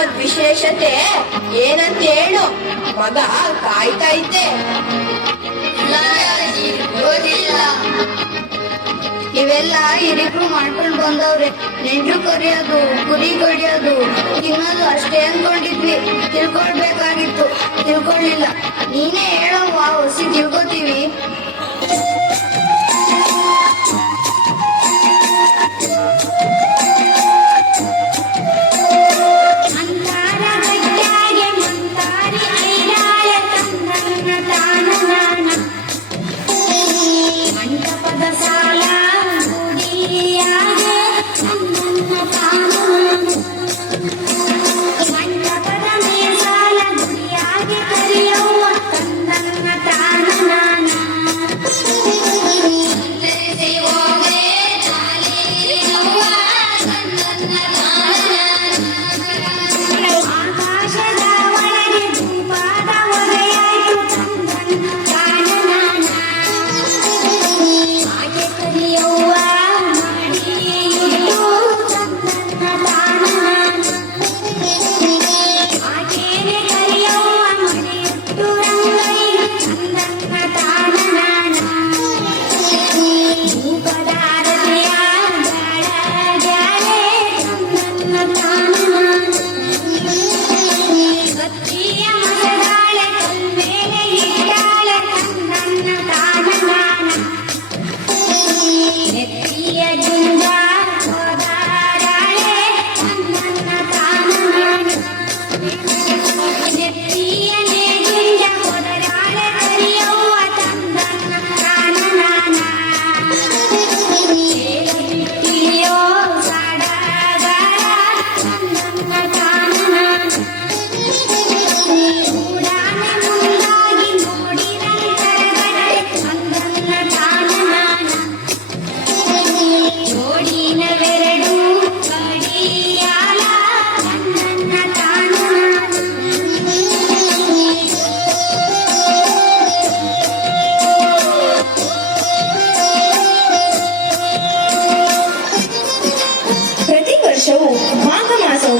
ಭಗವದ್ ವಿಶೇಷತೆ ಏನಂತ ಹೇಳು. ಮಗ ಕಾಯ್ತಾ ಇದ್ದೆ. ಇವೆಲ್ಲ ಇರಿಗೂ ಮಾಡ್ಕೊಂಡು ಬಂದವ್ರೆ. ನೆಂಟ್ರು ಕೊರಿಯೋದು ಕುರಿ ಕೊಡಿಯೋದು ತಿನ್ನೋದು ಅಷ್ಟೇ ಅನ್ಕೊಂಡಿದ್ವಿ. ತಿಳ್ಕೊಳ್ಬೇಕಾಗಿತ್ತು. ತಿಳ್ಕೊಳ್ಳಿಲ್ಲ ನೀನೇ ಹೇಳೋ ಹೊಸಿ ತಿಳ್ಕೊ Thank you. ചെത്തിയ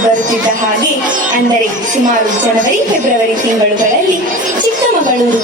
ಬರುತ್ತಿದ್ದ ಹಾಗೆ ಅಂದರೆ ಸುಮಾರು ಜನವರಿ ಫೆಬ್ರವರಿ ತಿಂಗಳುಗಳಲ್ಲಿ ಚಿಕ್ಕಮಗಳೂರು